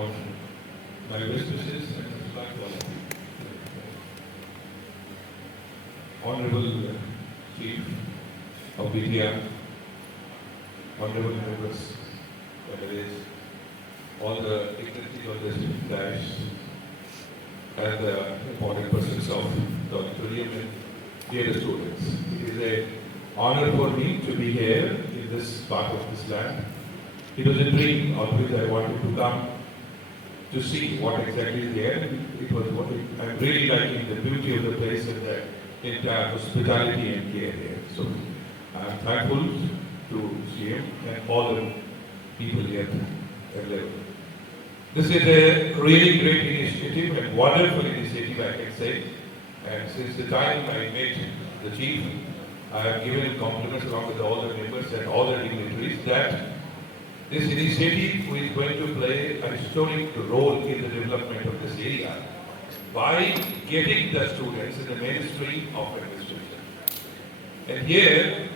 Township. My best wishes and luck to all of you. Honorable Chief of BTR, Honorable members, candidates, all the dignitaries of this parish, and the important persons of the auditorium and dear students. It is an honor for me to be here in this part of this land. It was a dream always I wanted to come to see what exactly is there. It was what I'm really liking the beauty of the place and the entire hospitality and care here. So I'm thankful to CM and all the people here at level. This is a really great initiative and wonderful initiative, I can say. And since the time I met the chief, I have given him compliments along with all the members and all the dignitaries that this initiative is going to play a historic role in the development of this area by getting the students in the mainstream of administration. And here,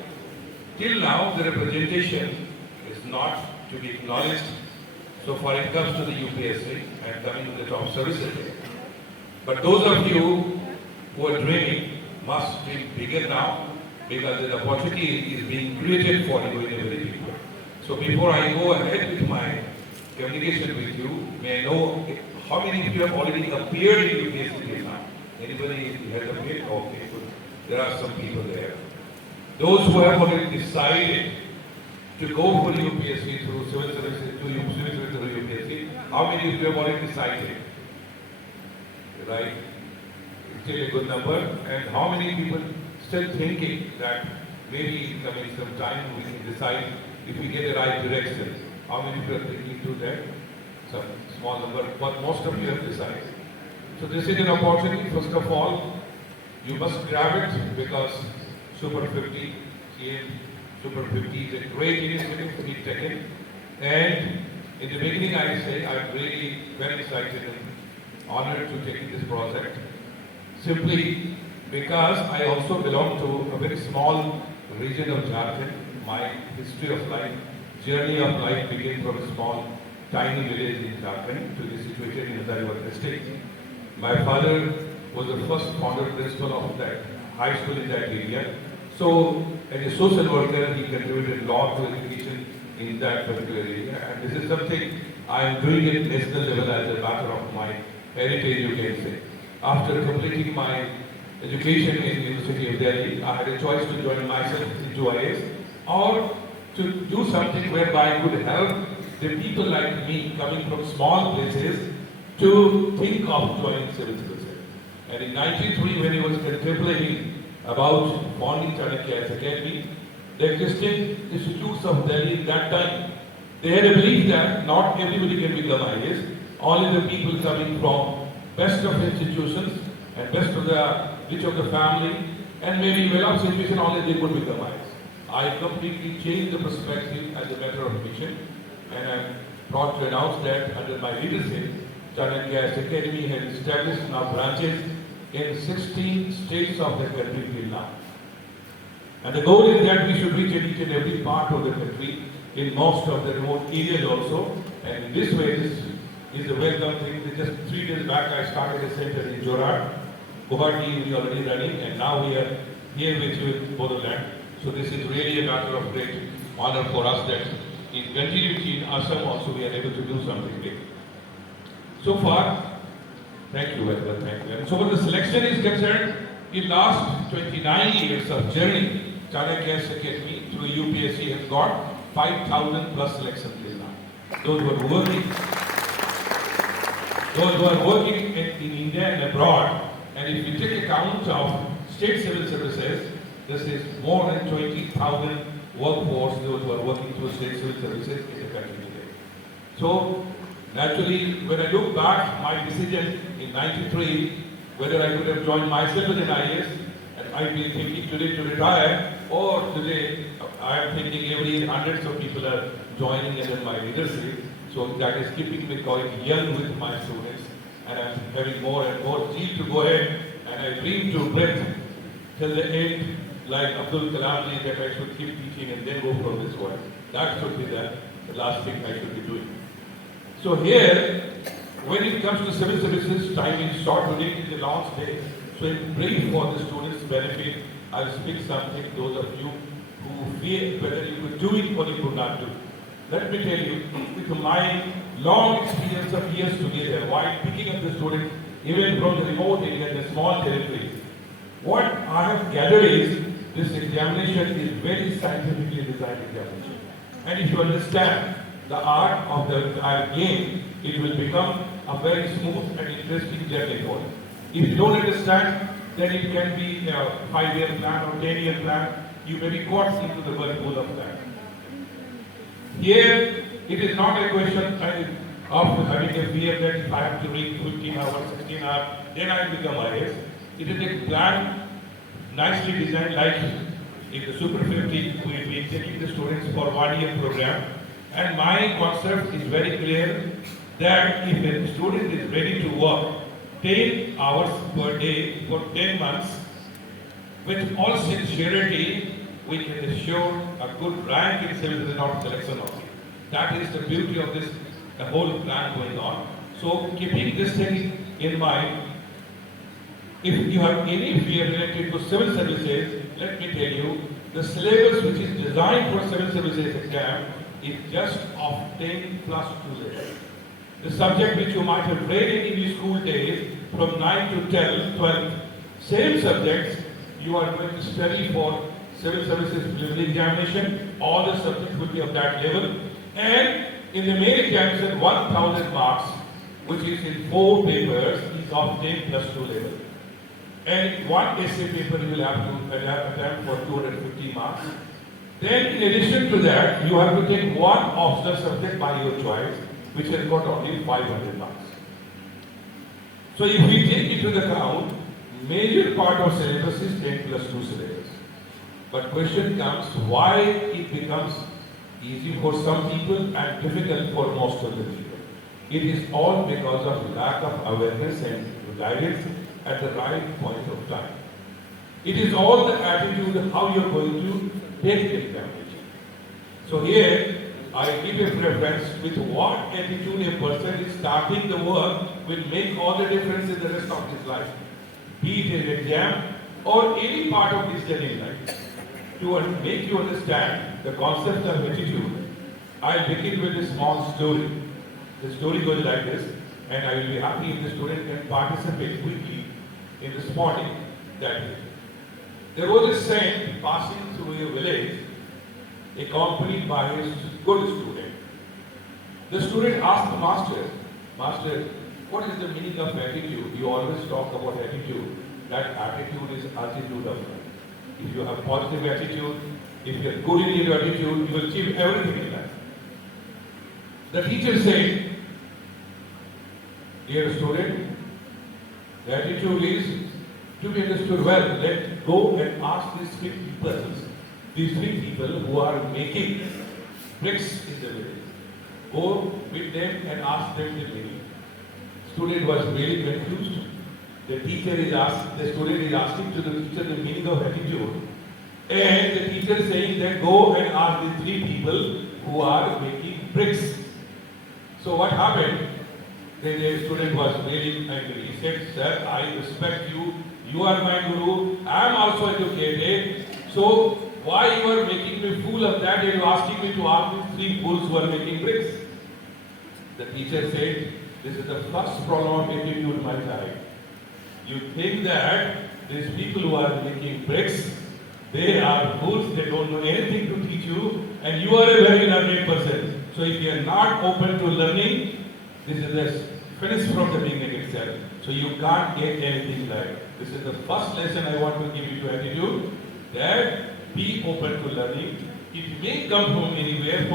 till now, the representation is not to be acknowledged. So far it comes to the UPSC and coming to the top services. But those of you who are dreaming must dream bigger now because the opportunity is being created for you in every people. So before I go ahead with my communication with you, may I know how many of you have already appeared in UPSC till now? Anybody has appeared? Okay, good. There are some people there. Those who have already decided to go for UPSC through civil services, through UPSC, how many of you have already decided? Right? Still a good number. And how many people still thinking that maybe coming some time we can decide if we get the right direction? How many people are thinking to that? Some small number, but most of you have decided. So this is an opportunity. First of all, you must grab it because Super 50, CM Super 50 is a great initiative to be taken. And in the beginning, I say I'm really very excited and honored to take this project. Simply because I also belong to a very small region of Jharkhand. My history of life, journey of life began from a small, tiny village in Jharkhand to be situated in Dhaligaon district. My father was the first founder principal of that high school in that area. So, as a social worker, he contributed a lot to education in that particular area. And this is something I am doing at national level as a matter of my heritage, you can say. After completing my education in the University of Delhi, I had a choice to join myself into IAS or to do something whereby I could help the people like me coming from small places to think of joining civil service. And in 93, when he was contemplating about founding Chanakya IAS Academy, the existing institutes of Delhi at that time, they had a belief that not everybody can become IAS, only the people coming from best of institutions and best of the rich of the family and maybe well-off situation, only they could become IAS. I completely changed the perspective as a matter of mission, and I'm proud to announce that under my leadership, Chanakya IAS Academy has established now branches in 16 states of the country till now. And the goal is that we should reach each and every part of the country, in most of the remote areas also. And in this way, this is a welcome thing. Just 3 days back, I started a center in Jorhat. Guwahati is already running, and now we are here with you in Bodoland. So this is really a matter of great honor for us that in continuity in Assam also we are able to do something big. So far, thank you very much, thank you. And so when the selection is concerned, in last 29 years of journey, Chanakya IAS Academy through UPSC has got 5,000 plus selections till now. Those who are working in India and abroad, and if you take account of state civil services, this is more than 20,000 workforce, those who are working through state civil services in the country today. So, naturally, when I look back, my decision in 93, whether I could have joined myself as an IAS, and I've been thinking today to retire, or today I am thinking every year hundreds of people are joining under my leadership. So that is keeping me quite young with my students, and I'm having more and more zeal to go ahead, and I dream to breathe till the end, like Abdul Kalam ji, that I should keep teaching and then go from this world. That should be the last thing I should be doing. So here, When it comes to civil services, time is short, today is the last day. So in brief for the students' benefit, I'll speak something, those of you who fear whether you could do it or you could not do. Let me tell you, with my long experience of years together, while picking up the students, even from the remote area, the small territories, what I have gathered is, this examination is very scientifically designed examination. And if you understand the art of the entire game, it will become a very smooth and interesting journey for you. If you don't understand, then it can be a 5-year plan or 10-year plan. You may be caught into the whirlpool of that. Here, it is not a question of having a fear that if I have to read 15 hours, 16 hours, then I become IAS. It is a plan nicely designed, like in the Super 50, we'll be taking the students for 1-year program. And my concept is very clear that if a student is ready to work 10 hours per day for 10 months, with all sincerity, we can assure a good rank in civil service, not selection of it. That is the beauty of this, the whole plan going on. So keeping this thing in mind, if you have any fear related to civil services, let me tell you, the syllabus which is designed for civil services exam is just of 10 plus 2 levels. The subject which you might have read in your school days from 9 to 12, same subjects you are going to study for civil services preliminary examination. All the subjects will be of that level. And in the main examination, 1000 marks, which is in 4 papers, is of 10 plus 2 level. And one essay paper you will have to attempt for 250 marks. Then in addition to that, you have to take one optional subject by your choice, which has got only 500 marks. So if we take into account, major part of syllabus is 10 plus 2 syllabus. But question comes, why it becomes easy for some people and difficult for most of the people? It is all because of lack of awareness and guidance at the right point of time. It is all the attitude how you are going to take the examination. So here, I give a preference with what attitude a person is starting the work will make all the difference in the rest of his life. Be it an exam or any part of his journey in life. To make you understand the concept of attitude, I'll begin with a small story. The story goes like this, and I will be happy if the student can participate quickly in responding that way. There was a saint passing through a village, accompanied by a good student. The student asked the master, Master, what is the meaning of attitude? You always talk about attitude. That attitude is attitude of life. If you have positive attitude, if you are good in your attitude, you will achieve everything in life. The teacher said, dear student, the attitude is to be understood well. Let's go and ask these 3 people who are making bricks in the village. Go with them and ask them the meaning. Student was really confused. The student is asking to the teacher the meaning of attitude. And the teacher saying that go and ask the 3 people who are making bricks. So what happened? The student was really angry. He said, sir, I respect you. You are my guru. I am also educated. So why you are making me fool of that? You are asking me to ask these 3 fools who are making bricks. The teacher said, this is the first problem of attitude, my child. You think that these people who are making bricks, they are fools, they don't know anything to teach you, and you are a very learned person. So if you are not open to learning, this is the finish from the beginning itself. So you can't get anything right. This is the first lesson I want to give you to attitude, that be open to learning. It may come from anywhere,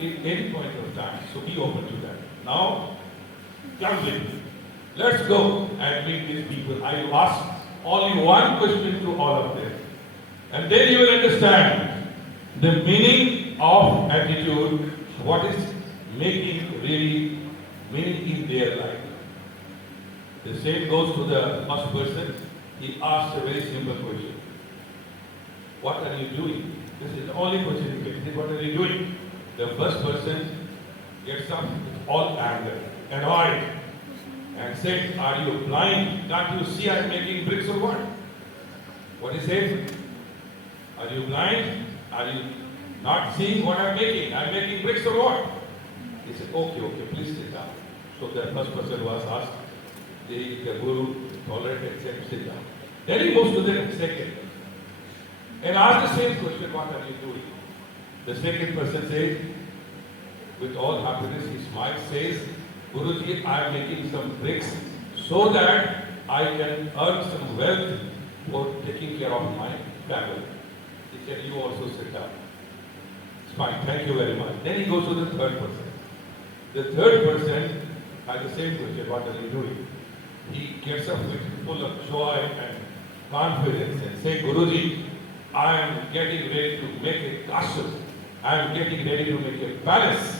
in any point of time. So be open to that. Now, come with me. Let's go and meet these people. I will ask only one question to all of them. And then you will understand the meaning of attitude, what is making really meaning in their life. The same goes to the first person. He asked a very simple question. What are you doing? This is the only question he gets. What are you doing? The first person gets up with all anger. annoyed and said, "Are you blind? Can't you see I'm making bricks or what?" What he said? "Are you blind? Are you not seeing what I'm making? I'm making bricks or what?" He said, okay, please sit down. So the first person was asked, the guru tolerated and said, "Sit down." Then he moves to the second and asked the same question, "What are you doing?" The second person says, with all happiness, he smiles, says, "Guruji, I am making some bricks so that I can earn some wealth for taking care of my family." He said, "You also sit down." It's fine, thank you very much. Then he goes to the third person. The third person has the same question, "What are you doing?" He gets up with full of joy and confidence and says, "Guruji, I am getting ready to make a castle. I am getting ready to make a palace."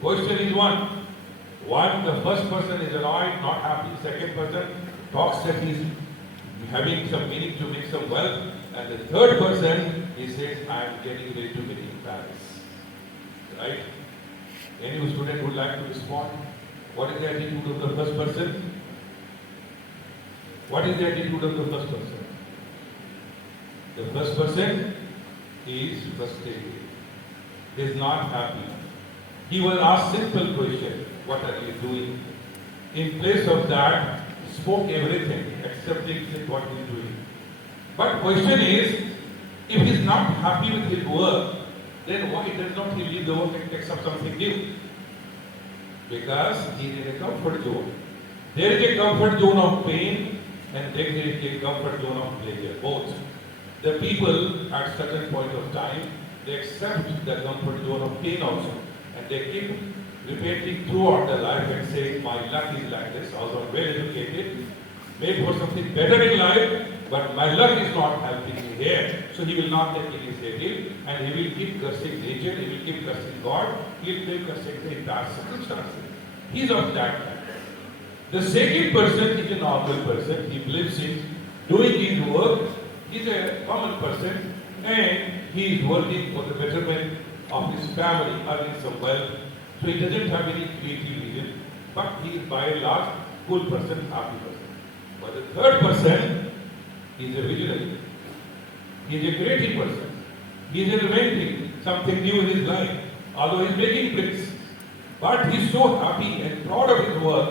Question is one, the first person is annoyed, not happy. Second person talks that he's having some meaning to make some wealth. And the third person, he says, "I am getting ready to make a palace." Right? Any student would like to respond? What is the attitude of the first person? What is the attitude of the first person? The first person is frustrated. He is not happy. He will ask simple question, "What are you doing?" In place of that, spoke everything except what he is doing. But question is, if he is not happy with his work, then why does not he leave the work and take up something new? Because he is in a comfort zone. There is a comfort zone of pain and there is a comfort zone of pleasure, both. The people at certain point of time, they accept the comfort zone of pain also. And they keep repeating throughout their life and saying, "My luck is like this, I was not well educated, made for something better in life, but my luck is not helping me here." So he will not take initiative and he will keep cursing nature, he will keep cursing God, he will keep cursing the entire circumstances. He is of that kind. The second person is a normal person, he believes in doing his work, he is a common person and he is working for the betterment of his family, earning some wealth. So he doesn't have any creative vision, but he is by and large cool person, happy person. But the third person is a visionary. He is a creative person. He is inventing something new in his life, although he is making bricks. But he is so happy and proud of his work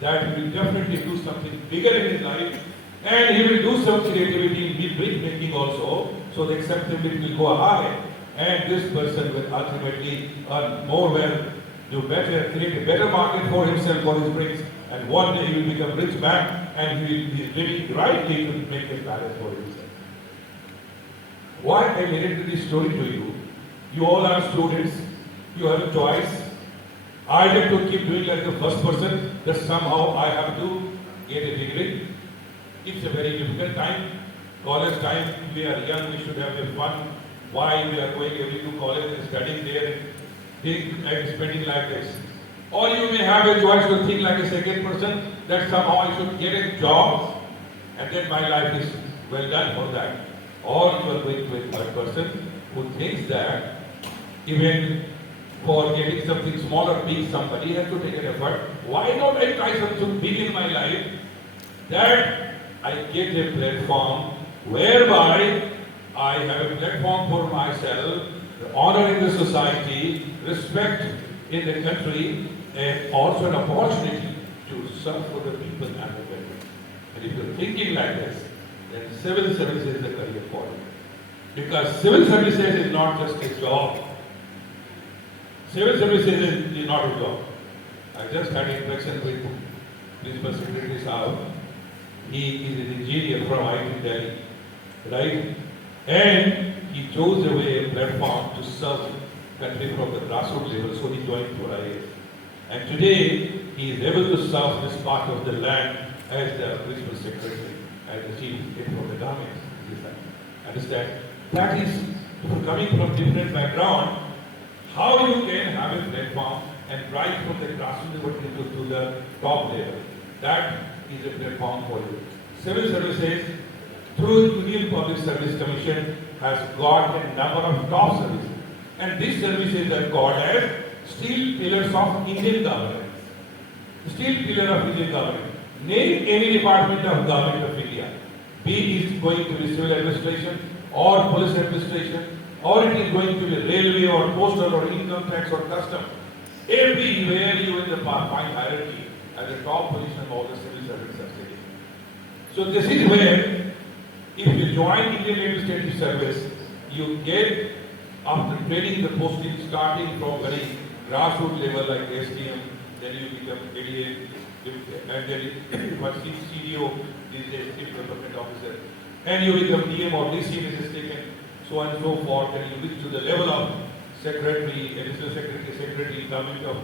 that he will definitely do something bigger in his life, and he will do some creativity in brick making also, so the acceptability will go high. And this person will ultimately earn more wealth, do better, create a better market for himself, for his bricks, and one day he will become rich man and he will be really rightly to make a palace for himself. Why I narrated this story to you? You all are students, you have a choice. Either to keep doing like the first person, that somehow I have to get a degree. It's a very difficult time. College time, we are young, we should have a fun. Why we are going every to college and studying there and spending like this. Or you may have a choice to think like a second person, that somehow I should get a job and then my life is well done for that. Or you are going to a third person who thinks that even for getting something small or big, somebody has to take an effort. Why not I try something big in my life, that I get a platform whereby I have a platform for myself, honor in the society, respect in the country, and also an opportunity to serve for the people and the country. And if you're thinking like this, then civil services is the career for you. Because civil services is not just a job. Civil services is not a job. I just had an interaction with Principal Secretary Saab. He is an engineer from IIT Delhi, right? And he chose a way, a platform to serve country from the grassroots level, so he joined for IAS. And today, he is able to serve this part of the land as the Principal Secretary, as the Chief from the government. Understand? That is, coming from different background, how you can have a platform and rise from the grassroots level to the top level. That is a platform for you. Civil services, through Union Public Service Commission, has got a number of top services. And these services are called as steel pillars of Indian governance. Still pillar of Indian government. Name any department of government of India. Be it going to be civil administration or police administration, or it is going to be railway or postal or income tax or custom. Everywhere you in the find hierarchy at the top position of all the civil servants are sitting. So this is where, if you join Indian Administrative Service, you get, after training the posting starting from very grassroots level like SDM, then you become ADA, and then you become CDO, these days Chief Development Officer, and you become DM or DC if it is taken, so on and so forth, and you reach to the level of Secretary, Additional Secretary, Secretary, Government of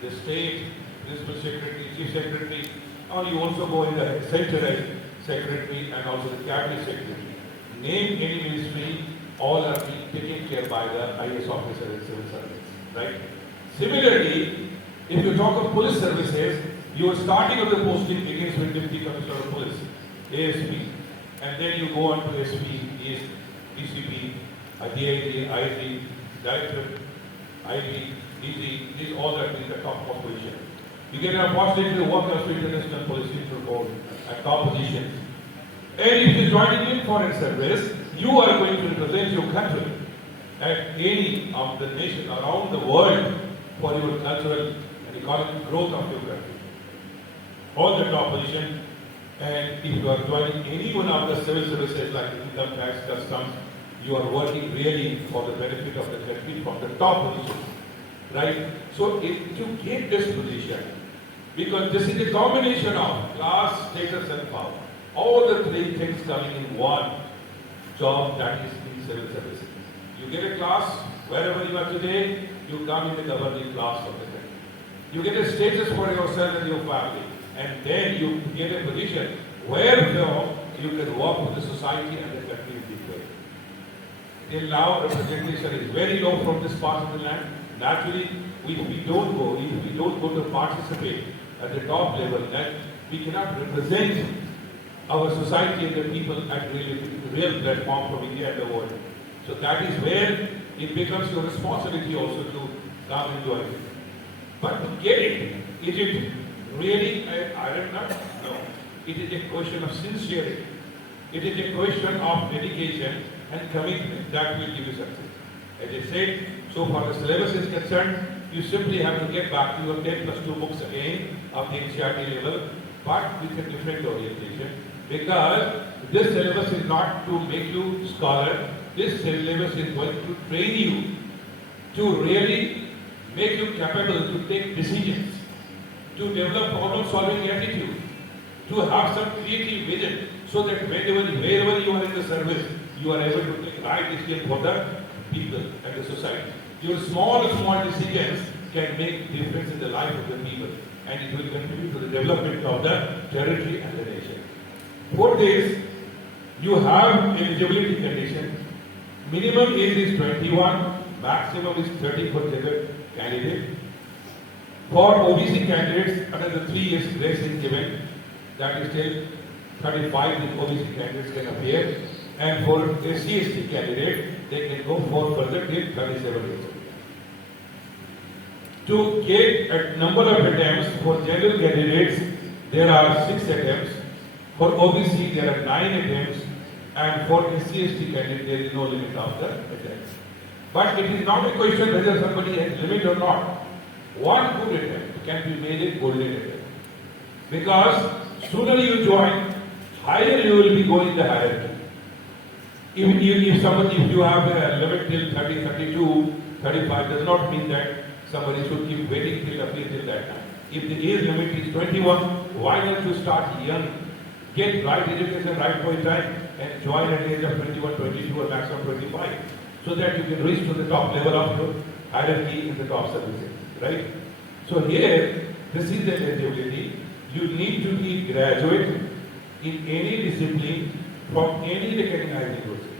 the State, Principal Secretary, Chief Secretary, or you also go in the Centralized Secretary and also the Cabinet Secretary. Name any ministry, all are being taken care by the IAS officer and civil service, right? Similarly, if you talk of police services, you are starting of the posting against with Deputy Commissioner of Police, ASP, and then you go on to SP, DCP, DIG, IG, Director, IG, DG, these all are in the top position. You get an opportunity to work as international police report at top positions. And if you join Indian Foreign Service, you are going to represent your country at any of the nation around the world for your cultural and economic growth of your country. All the top position, and if you are joining any one of the civil services like income tax, customs, you are working really for the benefit of the country from the top positions, right? So to get this position, because this is a combination of class, status and power, all the three things coming in one job, that is in civil services. You get a class, wherever you are today, you come in the governing class of the country. You get a status for yourself and your family, and then you get a position where you can work with the society and the country in big way. Till now, representation is very low from this part of the land. Naturally, if we don't go to participate at the top level, then we cannot represent our society and the people at real platform from India and the world. So that is where it becomes your responsibility also to come and join it. But to get it, is it really iron nut? No. It is a question of sincerity. It is a question of dedication and commitment that will give you success. As I said, so far the syllabus is concerned, you simply have to get back to your 10+2 books again of the NCERT level, but with a different orientation. Because this syllabus is not to make you scholar, this syllabus is going to train you to really make you capable to take decisions, to develop problem-solving attitude, to have some creative vision, so that wherever you are in the service, you are able to take right decision for the people and the society. Your small decisions can make difference in the life of the people, and it will contribute to the development of the territory and the nation. For this, you have eligibility condition. Minimum age is 21, maximum is 30 for general candidate. For OBC candidates, another 3 years grace is given. That is till 35 the OBC candidates can appear. And for SC/ST candidate, they can go for further till 37 years. To get a number of attempts for general candidates, there are 6 attempts. For OBC, there are 9 attempts. And for SC/ST candidate, there is no limit of the attempts. But it is not a question whether somebody has limit or not. One good attempt can be made a golden attempt. Because sooner you join, higher you will be going the hierarchy. If you have a limit till 30, 32, 35, does not mean that somebody should keep waiting till that time. If the age limit is 21, why not you start young? Get right education right point time and join at the age of 21, 22 or maximum 25, so that you can reach to the top level of your hierarchy in the top services, right? So here, this is the eligibility. You need to be graduate in any discipline from any recognized university.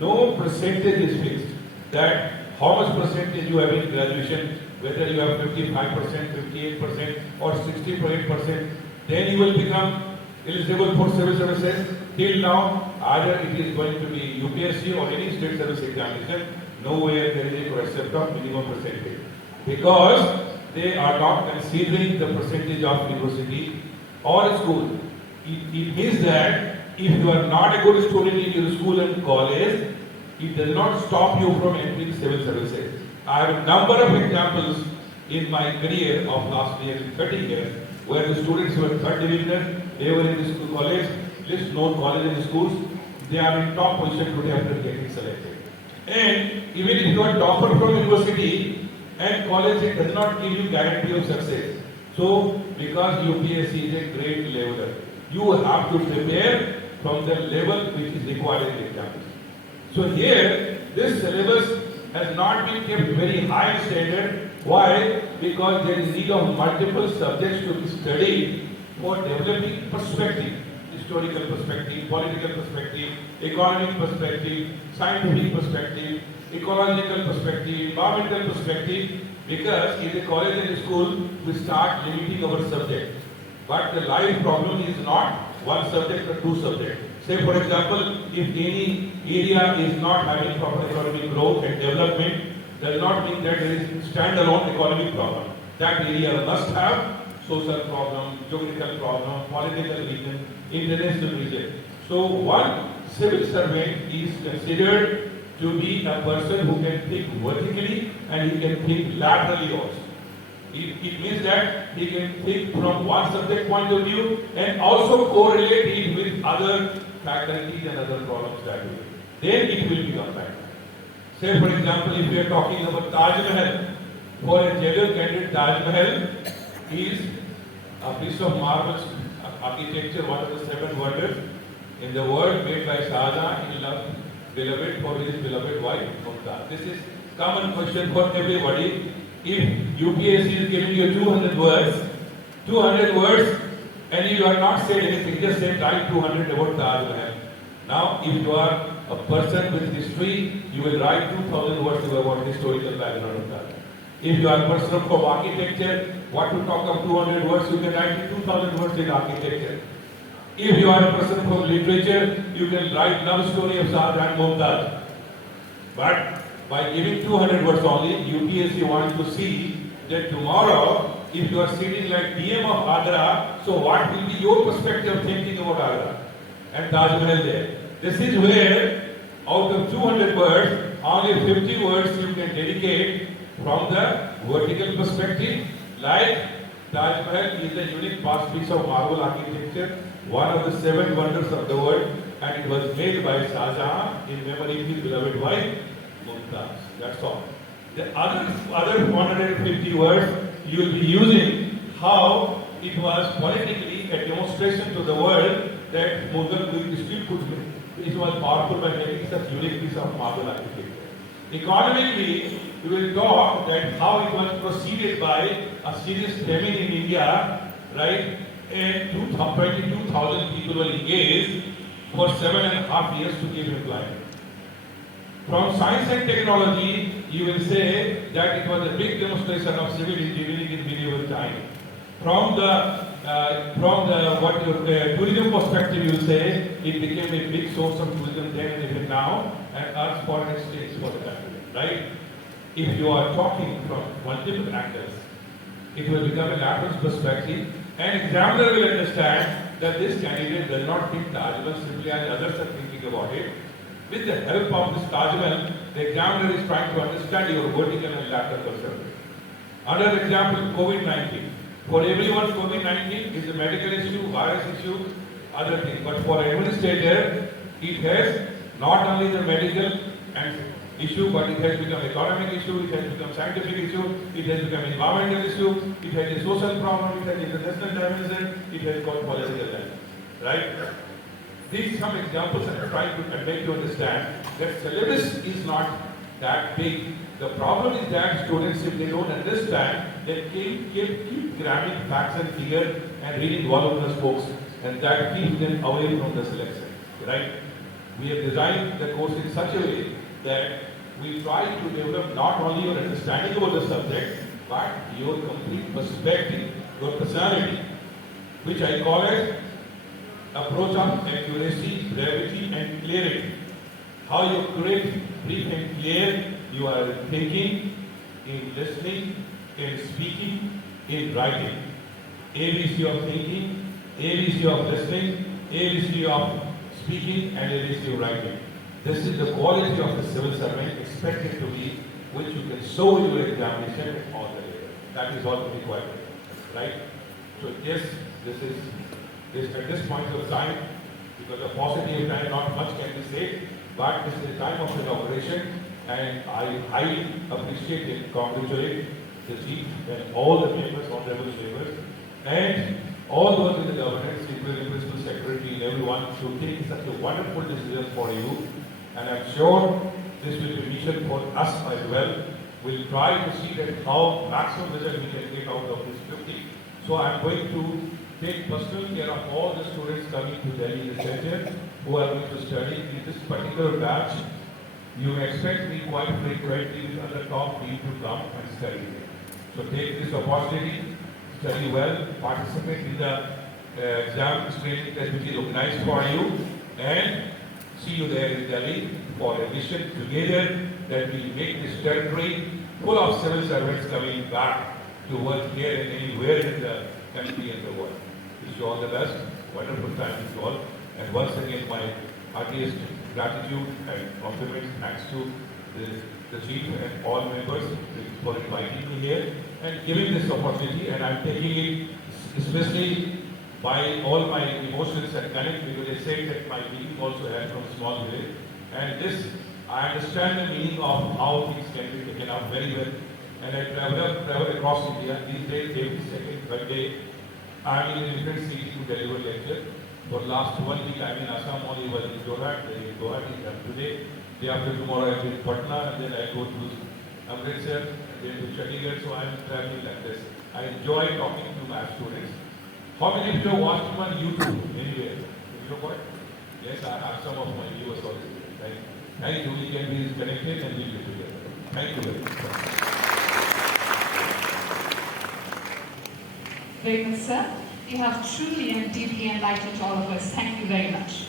No percentage is fixed. That how much percentage you have in graduation, whether you have 55%, 58% or 68%, then you will become eligible for civil services. Till now, either it is going to be UPSC or any state service examination, nowhere there is a concept of minimum percentage. Because they are not considering the percentage of university or school. It means that if you are not a good student in your school and college, it does not stop you from entering civil services. I have a number of examples in my career of last year, 30 years, where the students were third division, they were in the school college, list known college and schools, they are in top position today after getting selected. And even if you are topper from university and college, it does not give you guarantee of success. So, because UPSC is a great leveler, you have to prepare from the level which is required in the exams. So here, this syllabus has not been kept very high standard. Why? Because there is need of multiple subjects to be studied for developing perspective. Historical perspective, political perspective, economic perspective, scientific perspective, ecological perspective, environmental perspective, because in the college and school we start limiting our subject. But the life problem is not one subject or two subjects. Say for example, if any area is not having proper economic growth and development, does not mean that there is standalone economic problem. That area must have social problem, geographical problem, political region, international region. So one civil servant is considered to be a person who can think vertically and he can think laterally also. It means that he can think from one subject point of view and also correlate it with other faculties and other problems that way. Then it will become fact. Say for example, if we are talking about Taj Mahal, for a general candidate, Taj Mahal is a piece of marble architecture, one of the seven wonders in the world, made by Shah Jahan in love, beloved for his beloved wife, Mumtaz. This is common question for everybody. If UPSC is giving you 200 words, and you are not saying anything, just say write 200 about Taj Mahal. Now, if you are a person with history, you will write 2,000 words about historical background of Taj Mahal. If you are a person from architecture, what to talk of 200 words, you can write 2,000 words in architecture. If you are a person from literature, you can write love story of Shah Jahan and Mumtaz. But by giving 200 words only, UPSC wants to see that tomorrow, if you are sitting like DM of Agra, so what will be your perspective thinking about Agra and Taj Mahal there? This is where, out of 200 words, only 50 words you can dedicate from the vertical perspective, like Taj Mahal is a unique past piece of marble architecture, one of the seven wonders of the world, and it was made by Shah Jahan in memory of his beloved wife, Mumtaz. That's all. The other 150 words you will be using how it was politically a demonstration to the world that Mughal history could be. It was powerful by making such unique piece of marble architecture. Economically, we will talk that how it was preceded by a serious famine in India, right? And 22,000 people were engaged for 7.5 years to give employment. From science and technology, you will say that it was a big demonstration of civil engineering in medieval time. From the tourism perspective, you will say it became a big source of tourism then and even now, and earns foreign exchange for the country, right? If you are talking from multiple angles, it will become a lateral perspective, and examiner will understand that this candidate does not think Taj Mahal simply as others are thinking about it. With the help of this Taj Mahal, the examiner is trying to understand your vertical and lateral perspective. Another example, COVID-19. For everyone, COVID-19 is a medical issue, virus issue, other thing. But for administrator, it has not only the medical and issue, but it has become economic issue, it has become scientific issue, it has become environmental issue, it has a social problem, it has international dimension, it has got political dimension. Right? These some examples I am trying to make you understand that syllabus is not that big. The problem is that students, if they don't understand, they keep grabbing facts and figures and reading voluminous books, and that keeps them away from the selection. Right? We have designed the course in such a way that we try to develop not only your understanding about the subject, but your complete perspective, your personality, which I call as approach of accuracy, brevity, and clarity. How you create brief and clear, you are thinking, in listening, in speaking, in writing. ABC of thinking, ABC of listening, ABC of speaking, and ABC of writing. This is the quality of the civil servant expected to be, which you can show your examination and all the later. That is all required, right? So yes, this at this point of time, because of paucity of time, not much can be said, but this is the time of inauguration, and I highly appreciate and congratulate the chief and all the members, honorable members, and all those in the governance, principal secretary, and everyone to take such a wonderful decision for you. And I'm sure this will be a mission for us as well. We'll try to see that how maximum result we can get out of this 50. So I'm going to take personal care of all the students coming to Delhi Center who are going to study in this particular batch. You expect me quite frequently with other top people to come and study. So take this opportunity, study well, participate in the exam training test which is organized for you, and see you there in Delhi for a mission together that we make this territory full of civil servants coming back to work here and anywhere in the country and the world. Wish you all the best. Wonderful time with you all. And once again, my heartiest gratitude and compliments thanks to the chief and all members for inviting me here and giving this opportunity. And I'm taking it especially by all my emotions and connect, because they say that my being also had from a small village. And this, I understand the meaning of how things can be taken up very well. And I travel across India. These days, every second, third day, I'm in a different city to deliver lecture. For last 1 week, I'm in Assam, only was in Jorhat, then in Guwahati, and today, day after tomorrow, I'm in Patna, and then I go to Amritsar, and then to Chandigarh, so I'm traveling like this. I enjoy talking to my students. How many of you watched me on YouTube anywhere? You know what? Yes, I have some of my viewers also. Thank you. We can be connected and we'll be together. Thank you very much. Very much, sir. You have truly and deeply enlightened all of us. Thank you very much.